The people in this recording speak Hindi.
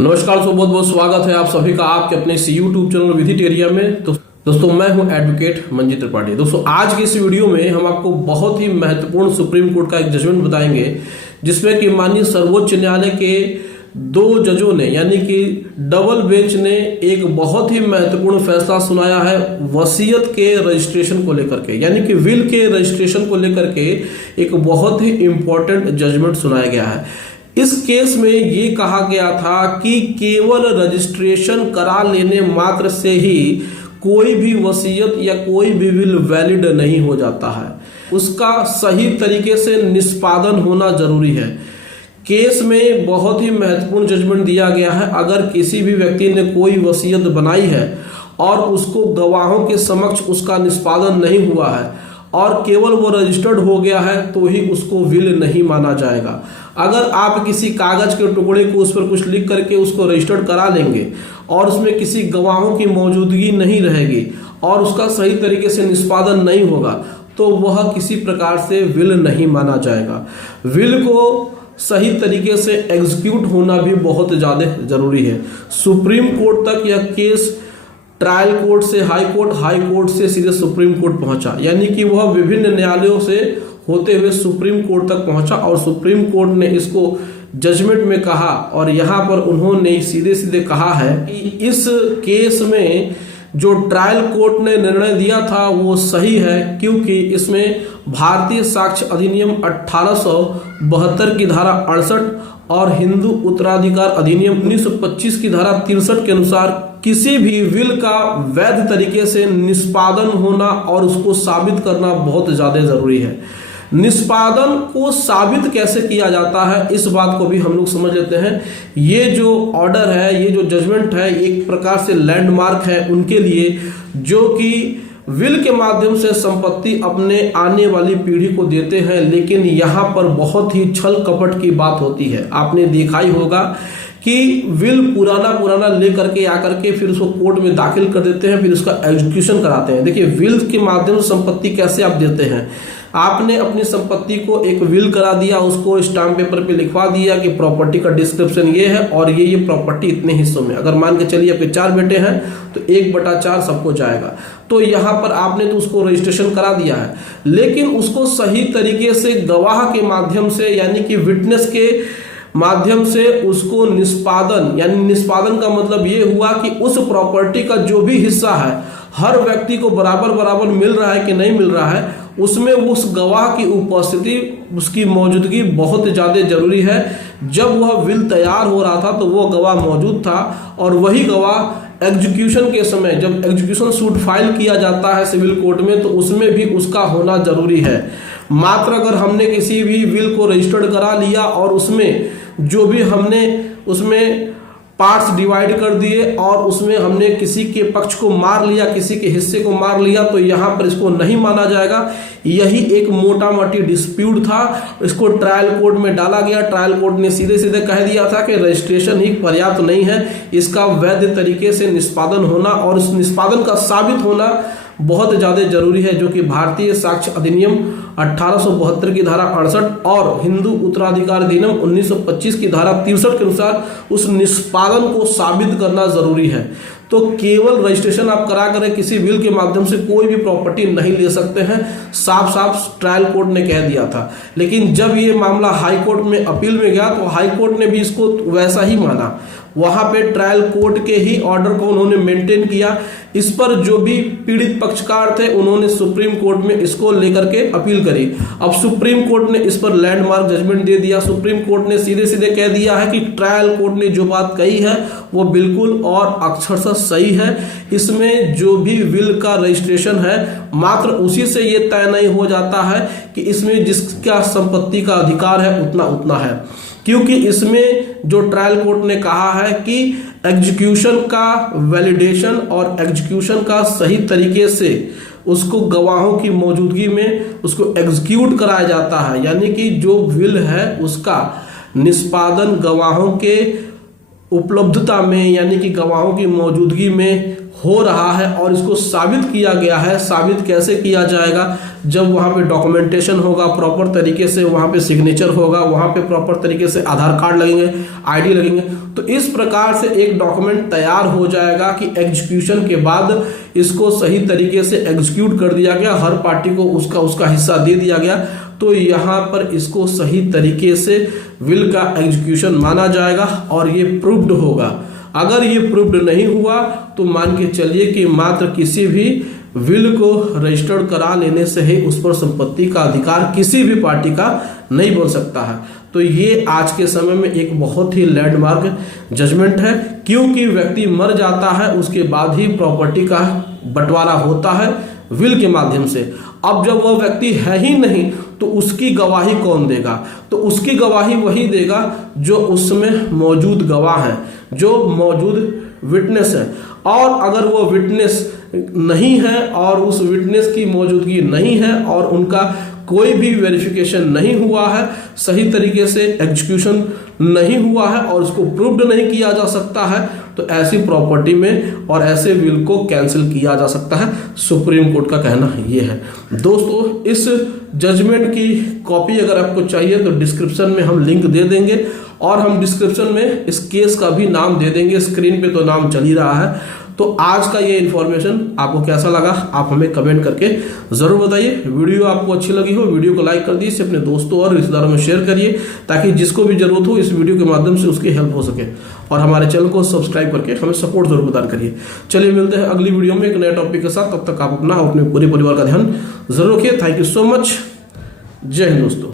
नमस्कार दोस्तों, बहुत बहुत स्वागत है आप सभी का आपके अपने इस यूट्यूब चैनल विधिटेरिया में। तो दोस्तों मैं हूं एडवोकेट मंजीत त्रिपाठी। दोस्तों आज की इस वीडियो में हम आपको बहुत ही महत्वपूर्ण सुप्रीम कोर्ट का एक जजमेंट बताएंगे जिसमें कि माननीय सर्वोच्च न्यायालय के दो जजों ने यानी कि डबल बेंच ने एक बहुत ही महत्वपूर्ण फैसला सुनाया है वसीयत के रजिस्ट्रेशन को लेकर के, यानी कि विल के रजिस्ट्रेशन को लेकर के एक बहुत ही इंपॉर्टेंट जजमेंट सुनाया गया है। इस केस में ये कहा गया था कि केवल रजिस्ट्रेशन करा लेने मात्र से ही कोई भी वसीयत या कोई भी विल वैलिड नहीं हो जाता है, उसका सही तरीके से निष्पादन होना जरूरी है। केस में बहुत ही महत्वपूर्ण जजमेंट दिया गया है। अगर किसी भी व्यक्ति ने कोई वसीयत बनाई है और उसको गवाहों के समक्ष उसका निष्पादन नहीं हुआ है और केवल वो रजिस्टर्ड हो गया है तो ही उसको विल नहीं माना जाएगा। अगर आप किसी कागज के टुकड़े को उस पर कुछ लिख करके उसको रजिस्टर्ड करा लेंगे और उसमें किसी गवाहों की मौजूदगी नहीं रहेगी और उसका सही तरीके से निष्पादन नहीं होगा तो वह किसी प्रकार से विल नहीं माना जाएगा। विल को सही तरीके से एग्जीक्यूट होना भी बहुत ज्यादा जरूरी है। सुप्रीम कोर्ट तक यह केस ट्रायल कोर्ट से हाई कोर्ट से सीधे सुप्रीम कोर्ट पहुंचा, यानी कि वह विभिन्न न्यायालयों से होते हुए सुप्रीम कोर्ट तक पहुंचा और सुप्रीम कोर्ट ने इसको जजमेंट में कहा और यहां पर उन्होंने सीधे सीधे कहा है कि इस केस में जो ट्रायल कोर्ट ने निर्णय दिया था वो सही है, क्योंकि इसमें भारतीय साक्ष्य अधिनियम 1872 की धारा 68 और हिंदू उत्तराधिकार अधिनियम 1925 की धारा 63 के अनुसार किसी भी विल का वैध तरीके से निष्पादन होना और उसको साबित करना बहुत ज्यादा जरूरी है। निष्पादन को साबित कैसे किया जाता है इस बात को भी हम लोग समझ लेते हैं। ये जो ऑर्डर है, ये जो जजमेंट है, एक प्रकार से लैंडमार्क है उनके लिए जो कि विल के माध्यम से संपत्ति अपने आने वाली पीढ़ी को देते हैं, लेकिन यहाँ पर बहुत ही छल कपट की बात होती है। आपने देखा ही होगा कि विल पुराना लेकर के आकर के फिर उसको कोर्ट में दाखिल कर देते हैं, फिर उसका एग्जीक्यूशन कराते हैं। देखिए विल के माध्यम से संपत्ति कैसे आप देते हैं। आपने अपनी संपत्ति को एक विल करा दिया, उसको स्टाम्प पेपर पे लिखवा दिया कि प्रॉपर्टी का डिस्क्रिप्शन ये है और ये प्रॉपर्टी इतने हिस्सों में, अगर मान के चलिए आपके 4 बेटे हैं तो 1/4 सबको जाएगा। तो यहाँ पर आपने तो उसको रजिस्ट्रेशन करा दिया है, लेकिन उसको सही तरीके से गवाह के माध्यम से यानी कि विटनेस के माध्यम से उसको निष्पादन, यानी निष्पादन का मतलब ये हुआ कि उस प्रॉपर्टी का जो भी हिस्सा है हर व्यक्ति को बराबर मिल रहा है कि नहीं मिल रहा है, उसमें उस गवाह की उपस्थिति, उसकी मौजूदगी बहुत ज्यादा जरूरी है। जब वह विल तैयार हो रहा था तो वो गवाह मौजूद था और वही गवाह एग्जीक्यूशन के समय, जब एग्जीक्यूशन सूट फाइल किया जाता है सिविल कोर्ट में, तो उसमें भी उसका होना जरूरी है। मात्र अगर हमने किसी भी विल को रजिस्टर्ड करा लिया और उसमें जो भी हमने उसमें पार्ट्स डिवाइड कर दिए और उसमें हमने किसी के पक्ष को मार लिया, किसी के हिस्से को मार लिया, तो यहाँ पर इसको नहीं माना जाएगा। यही एक मोटा मोटी डिस्प्यूट था, इसको ट्रायल कोर्ट में डाला गया। ट्रायल कोर्ट ने सीधे सीधे कह दिया था कि रजिस्ट्रेशन ही पर्याप्त नहीं है, इसका वैध तरीके से निष्पादन होना और उस निष्पादन का साबित होना बहुत ज्यादा जरूरी है, जो कि भारतीय साक्ष्य अधिनियम 1872 की धारा 68 और हिंदू उत्तराधिकार अधिनियम 1925 की धारा 63 के अनुसार उस निष्पादन को साबित करना जरूरी है। तो केवल रजिस्ट्रेशन आप करा करें किसी विल के माध्यम से कोई भी प्रॉपर्टी नहीं ले सकते हैं, साफ ट्रायल कोर्ट ने कह दिया था। लेकिन जब ये मामला हाई कोर्ट में अपील में गया तो हाई कोर्ट ने भी इसको वैसा ही माना। वहां पे ट्रायल कोर्ट के ही ऑर्डर को उन्होंने मेंटेन किया। इस पर जो भी पीड़ित पक्षकार थे उन्होंने सुप्रीम कोर्ट में इसको लेकर के अपील करी। अब सुप्रीम कोर्ट ने इस पर लैंडमार्क जजमेंट दे दिया। सुप्रीम कोर्ट ने सीधे सीधे कह दिया है कि ट्रायल कोर्ट ने जो बात कही है वो बिल्कुल और अक्षरशः सही है। इसमें जो भी विल का रजिस्ट्रेशन है मात्र उसी से ये तय नहीं हो जाता है कि इसमें जिसका संपत्ति का अधिकार है उतना है, क्योंकि इसमें जो ट्रायल कोर्ट ने कहा है कि एग्जीक्यूशन का वैलिडेशन और एग्जीक्यूशन का सही तरीके से उसको गवाहों की मौजूदगी में उसको एग्जीक्यूट कराया जाता है, यानी कि जो विल है उसका निष्पादन गवाहों के उपलब्धता में यानी कि गवाहों की मौजूदगी में हो रहा है और इसको साबित किया गया है। साबित कैसे किया जाएगा? जब वहाँ पे डॉक्यूमेंटेशन होगा, प्रॉपर तरीके से वहाँ पे सिग्नेचर होगा, वहाँ पे प्रॉपर तरीके से आधार कार्ड लगेंगे, आईडी लगेंगे, तो इस प्रकार से एक डॉक्यूमेंट तैयार हो जाएगा कि एग्जीक्यूशन के बाद इसको सही तरीके से एग्जीक्यूट कर दिया गया, हर पार्टी को उसका उसका हिस्सा दे दिया गया। तो यहाँ पर इसको सही तरीके से विल का एग्जीक्यूशन माना जाएगा और ये प्रूव्ड होगा। अगर ये प्रूव्ड नहीं हुआ तो मान के चलिए कि मात्र किसी भी विल को रजिस्टर्ड करा लेने से ही उस पर संपत्ति का अधिकार किसी भी पार्टी का नहीं बन सकता है। तो ये आज के समय में एक बहुत ही लैंडमार्क जजमेंट है, क्योंकि व्यक्ति मर जाता है उसके बाद ही प्रॉपर्टी का बंटवारा होता है विल के माध्यम से। अब जब वह व्यक्ति है ही नहीं तो उसकी गवाही कौन देगा? तो उसकी गवाही वही देगा जो उसमें मौजूद गवाह है, जो मौजूद विटनेस है। और अगर वो विटनेस नहीं है और उस विटनेस की मौजूदगी नहीं है और उनका कोई भी वेरिफिकेशन नहीं हुआ है, सही तरीके से एग्जीक्यूशन नहीं हुआ है और उसको प्रूव्ड नहीं किया जा सकता है, तो ऐसी प्रॉपर्टी में और ऐसे विल को कैंसिल किया जा सकता है। सुप्रीम कोर्ट का कहना ये है। दोस्तों, इस जजमेंट की कॉपी अगर आपको चाहिए तो डिस्क्रिप्शन में हम लिंक दे देंगे और हम डिस्क्रिप्शन में इस केस का भी नाम दे देंगे। स्क्रीन पे तो नाम चल ही रहा है। तो आज का ये इन्फॉर्मेशन आपको कैसा लगा आप हमें कमेंट करके जरूर बताइए। वीडियो आपको अच्छी लगी हो वीडियो को लाइक कर दीजिए, इसे अपने दोस्तों और रिश्तेदारों में शेयर करिए ताकि जिसको भी जरूरत हो इस वीडियो के माध्यम से उसकी हेल्प हो सके। और हमारे चैनल को सब्सक्राइब करके हमें सपोर्ट जरूर प्रदान करिए। चलिए मिलते हैं अगली वीडियो में एक नए टॉपिक के साथ। तब तक आप अपना और अपने पूरे परिवार का ध्यान जरूर रखिए। Thank you so much. जय हिंद दोस्तों।